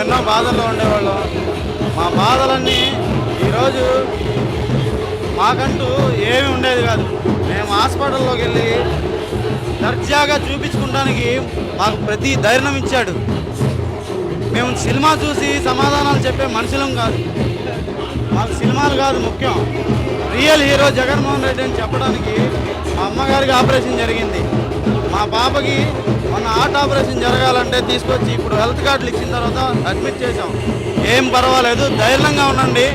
ఎన్నో బాధల్లో ఉండేవాళ్ళం. మా బాధలన్నీ ఈరోజు మాకంటూ ఏమీ ఉండేది కాదు. మేము హాస్పిటల్లోకి వెళ్ళి దర్జాగా చూపించుకోవడానికి మాకు ప్రతి ధైర్యం ఇచ్చాడు. మేము సినిమా చూసి సమాధానాలు చెప్పే మనుషులం కాదు. మాకు సినిమాలు కాదు ముఖ్యం. రియల్ హీరో జగన్మోహన్ రెడ్డి అని చెప్పడానికి మా అమ్మగారికి ఆపరేషన్ జరిగింది. మా పాపకి మొన్న హార్ట్ ఆపరేషన్ జరగాలంటే తీసుకొచ్చి ఇప్పుడు హెల్త్ కార్డులు ఇచ్చిన తర్వాత అడ్మిట్ చేసాం ఏం పర్వాలేదు ధైర్యంగా ఉండండి.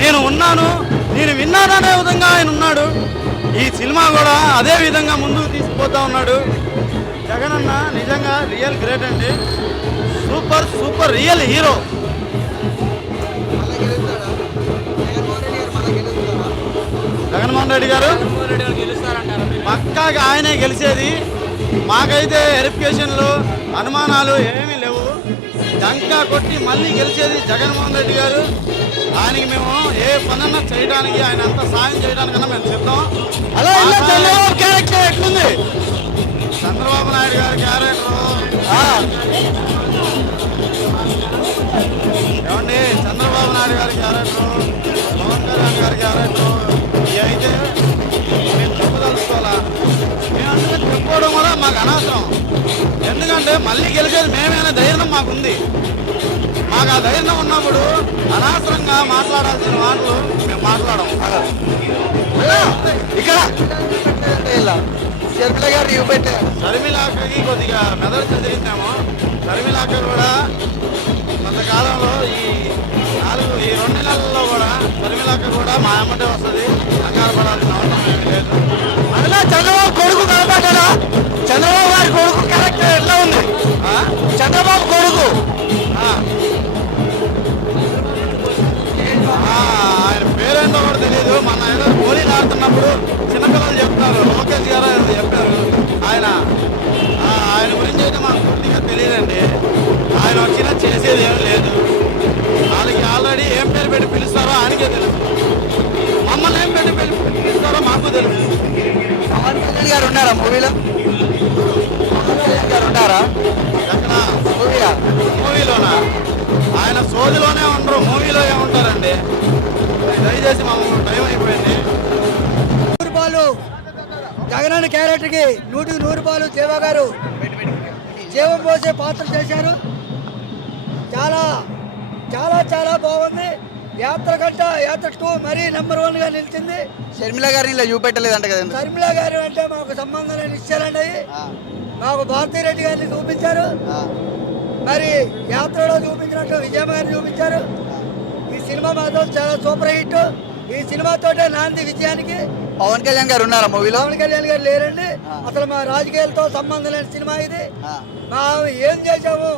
నేను ఉన్నాను నేను విన్నాను అనే విధంగా ఆయన ఉన్నాడు. ఈ సినిమా కూడా అదే విధంగా ముందుకు తీసుకుపోతా ఉన్నాడు. జగన్ అన్న నిజంగా రియల్ గ్రేట్ అండి. Super super real hero. Jaganmohan Reddy గారు పక్కాగా ఆయనే గెలిచేది. మాకైతే వెరిఫికేషన్లు అనుమానాలు ఏమీ లేవు. డంకా కొట్టి మళ్ళీ గెలిచేది జగన్మోహన్ రెడ్డి గారు. ఆయనకి మేము ఏ పనన్నా చేయడానికి ఆయన అంత సాయం చేయడానికన్నా మేము సిద్ధం అలా ఇలా చంద్రబాబు క్యారెక్టర్ ఎట్లుంది? చంద్రబాబు నాయుడు గారి క్యారెక్టర్. ఏమండి? చంద్రబాబు నాయుడు గారి క్యారెక్టర్. మళ్ళీ గెలిచేది మేమైనా ధైర్యం మాకుంది. మాకు ఆ ధైర్యం ఉన్నప్పుడు అనవసరంగా మాట్లాడాల్సిన మాటలు మేము మాట్లాడము. ఇక్కడ! షర్మిల గారు షర్మిలాకకి కొద్దిగా మెదడు చెదిరిందేమో. షర్మిలాక కూడా కొంతకాలంలో ఈ నాలుగు ఈ రెండు నెలల్లో కూడా షర్మిలాక కూడా మా అమ్మటే వస్తుంది. కంగారు పడాల్సిన అవసరం ఏమీ లేదు. అలా చంద్రబాబు కొడుకు కనపడ్డా చంద్రబాబు గారి కొడుకు చంద్రబాబు కొడుకు. ఆయన పేరేంటో కూడా తెలియదు మన ఏదో గోళీలు ఆడుతున్నప్పుడు చిన్నపిల్లలు చెప్తారు. లోకేష్ గారు చెప్పారు. ఆయన ఆయన గురించి అయితే మాకు పూర్తిగా తెలియదండి. ఆయన వచ్చినా చేసేది ఏం లేదు. వాళ్ళకి ఆల్రెడీ ఏం పేరు పెట్టి పిలుస్తారో ఆయనకే తెలుసు. మమ్మల్ని ఏం పెట్టి పెట్టి పిలుస్తారో మాకు తెలుసు. పవన్ కళ్యాణ్ గారు ఉన్నారా మూవీలో? పవన్ కళ్యాణ్ గారు మూవీలోనా? ఆయన సోదిలోనే ఉండరు మూవీలో ఏముంటారండి దయచేసి మా టైం అయిపోయింది. నూరు రూపాయలు. జగనన్న క్యారెక్టర్కి నూటికి నూరు రూపాయలు జీవ గారు. జీవం పోసే పాత్ర చేశారు. చాలా చాలా చాలా బాగుంది. యాత్ర కంట యాత్ర టూ మరీ నెంబర్ వన్గా నిలిచింది. షర్మిల గారిని ఇలా చూపెట్టలేదంట కదా శర్మిల గారు అంటే మాకు సంబంధం ఇచ్చారండి. మాకు భారతీరెడ్డి గారిని చూపించారు. ఆ, మరి యాత్రలో చూపించినట్టు విజయమ్మ గారిని చూపించారు. ఈ సినిమా మాత్రం చాలా సూపర్ హిట్. ఈ సినిమాతోటే నాంది విజయానికి. పవన్ కళ్యాణ్ గారు ఉన్నారా మూవీలో? పవన్ కళ్యాణ్ గారు లేరండి. అసలు మా రాజకీయాలతో సంబంధం లేని సినిమా ఇది. మా ఏం చేసాము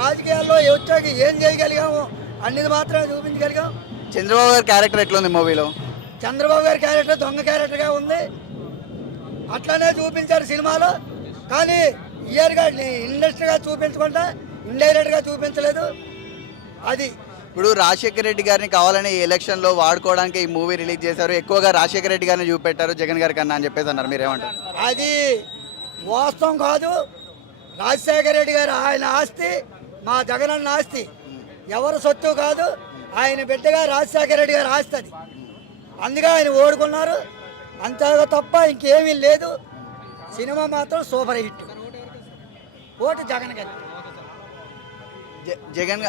రాజకీయాల్లో వచ్చాక ఏం చేయగలిగాము? అన్నిది మాత్రమే చూపించగలిగాం. చంద్రబాబు గారి క్యారెక్టర్ ఎట్లా ఉంది మూవీలో? చంద్రబాబు గారి క్యారెక్టర్ దొంగ క్యారెక్టర్గా ఉంది. అట్లానే చూపించారు సినిమాలో. కానీ ఇయర్గా ఇండస్ట్రీగా చూపించకుండా ఇండైరెక్ట్గా చూపించలేదు. అది ఇప్పుడు రాజశేఖర రెడ్డి గారిని కావాలని ఈ ఎలక్షన్లో వాడుకోవడానికి ఈ మూవీ రిలీజ్ చేశారు. ఎక్కువగా రాజశేఖర రెడ్డి గారిని చూపెట్టారు జగన్ గారి కన్నా అని చెప్పేసి అన్నారు. మీరేమంటారు? అది వాస్తవం కాదు. రాజశేఖర రెడ్డి గారు ఆయన ఆస్తి మా జగనన్న ఆస్తి. ఎవరు సొత్తు కాదు. ఆయన బిడ్డగా రాజశేఖర రెడ్డి గారు ఆస్తి అది. అందుకే ఆయన ఓడుకున్నారు. అంతే తప్ప ఇంకేమీ లేదు. సినిమా మాత్రం సూపర్ హిట్. ఓటు జగన్ గారి. జగన్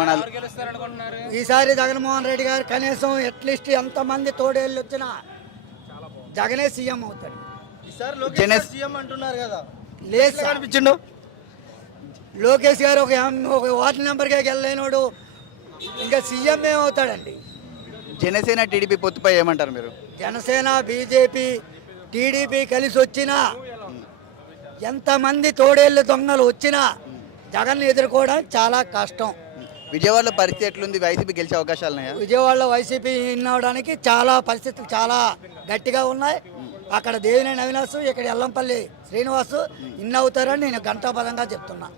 మన ఈసారి జగన్మోహన్ రెడ్డి గారు కనీసం అట్లీస్ట్ ఎంతమంది తోడేళ్ళు వచ్చినా జగనే సీఎం అవుతాడు. జనస్ అంటున్నారు కదా. లేదు. అనిపించిండు లోకేష్ గారు ఒక ఒక వార్డు నెంబర్గా వెళ్ళలేనోడు ఇంకా సీఎం ఏమవుతాడండి? జనసేన టీడీపీ పొత్తుపై ఏమంటారు మీరు? జనసేన బీజేపీ టీడీపీ కలిసి వచ్చినా ఎంతమంది తోడేళ్ళు దొంగలు వచ్చినా జగన్ ఎదుర్కోవడం చాలా కష్టం. విజయవాడలో పరిస్థితి ఎట్లుంది? వైసీపీ గెలిచే అవకాశాలు ఉన్నాయా? విజయవాడలో వైసీపీ ఇన్ అవడానికి చాలా పరిస్థితులు చాలా గట్టిగా ఉన్నాయి. అక్కడ దేవినేని అవినాష్ ఇక్కడ ఎల్లంపల్లి శ్రీనివాసు ఇన్ అవుతారని నేను ఘంటాపదంగా చెప్తున్నా.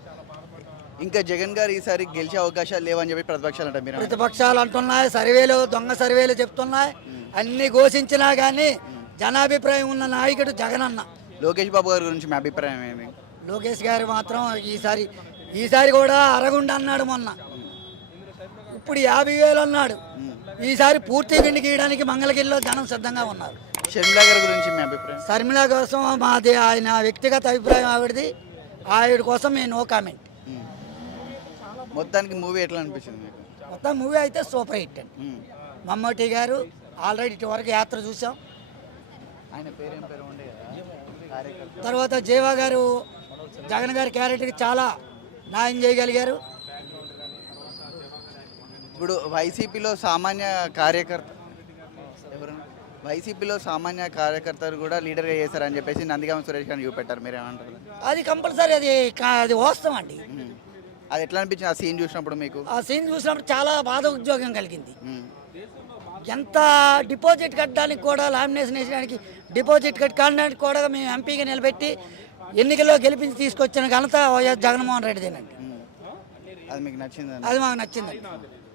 ఇంకా జగన్ గారు ఈసారి గెలిచే అవకాశాలు లేవని చెప్పి ప్రతిపక్షాలు అంటారు మీరు? ప్రతిపక్షాలు అంటున్నాయి సర్వేలు దొంగ సర్వేలు చెప్తున్నాయి. అన్ని ఘోషించినా కానీ జనాభిప్రాయం ఉన్న నాయకుడు జగనన్న. లోకేష్ బాబు గారి గురించి మీ అభిప్రాయం ఏమి? లోకేష్ గారు మాత్రం ఈసారి ఈసారి కూడా అరగుండ అన్నాడు మొన్న. ఇప్పుడు యాభై వేలు అన్నాడు. ఈసారి పూర్తి గిండి గీయడానికి మంగళగిరిలో జనం సిద్ధంగా ఉన్నారు. షర్మిలా గారి గురించి మీ అభిప్రాయం? శర్మిల కోసం మాది ఆయన వ్యక్తిగత అభిప్రాయం ఆవిడది. ఆవిడ కోసం మేము నో కామెంట్. మొత్తానికి మూవీ ఎట్లా అనిపించింది మీకు? మొత్తం మూవీ అయితే సూపర్ హిట్ అండి. మమ్మూటి గారు ఆల్రెడీ ఇటువరకు యాత్ర చూసాం. ఆయన పేరేం ఉండే తర్వాత జీవా గారు జగన్ గారి క్యారెక్టర్కి చాలా న్యాయం చేయగలిగారు? ఇప్పుడు వైసీపీలో సామాన్య కార్యకర్త ఎవరు? వైసీపీలో సామాన్య కార్యకర్తలు కూడా లీడర్గా చేశారని చెప్పేసి నందిగామ సురేష్ గారిని చూపెట్టారు. మీరు ఏమంటారు అది కంపల్సరీ అది కా- అది వాస్తవం అండి. అది ఎట్లా అనిపించింది ఆ సీన్ చూసినప్పుడు మీకు? ఆ సీన్ చూసినప్పుడు చాలా బాధ ఉద్యోగం కలిగింది. ఉమ్. ఎంత డిపాజిట్ కట్టడానికి కూడా లామినేషన్ వేసడానికి డిపాజిట్ కట్టి కట్టడానికి కూడా మేము ఎంపీగా నిలబెట్టి ఎన్నికల్లో గెలిపించి తీసుకొచ్చిన ఘనత వైఎస్ జగన్మోహన్ రెడ్డిదేనండి. అది మీకు నచ్చిందండి అది మాకు నచ్చిందండి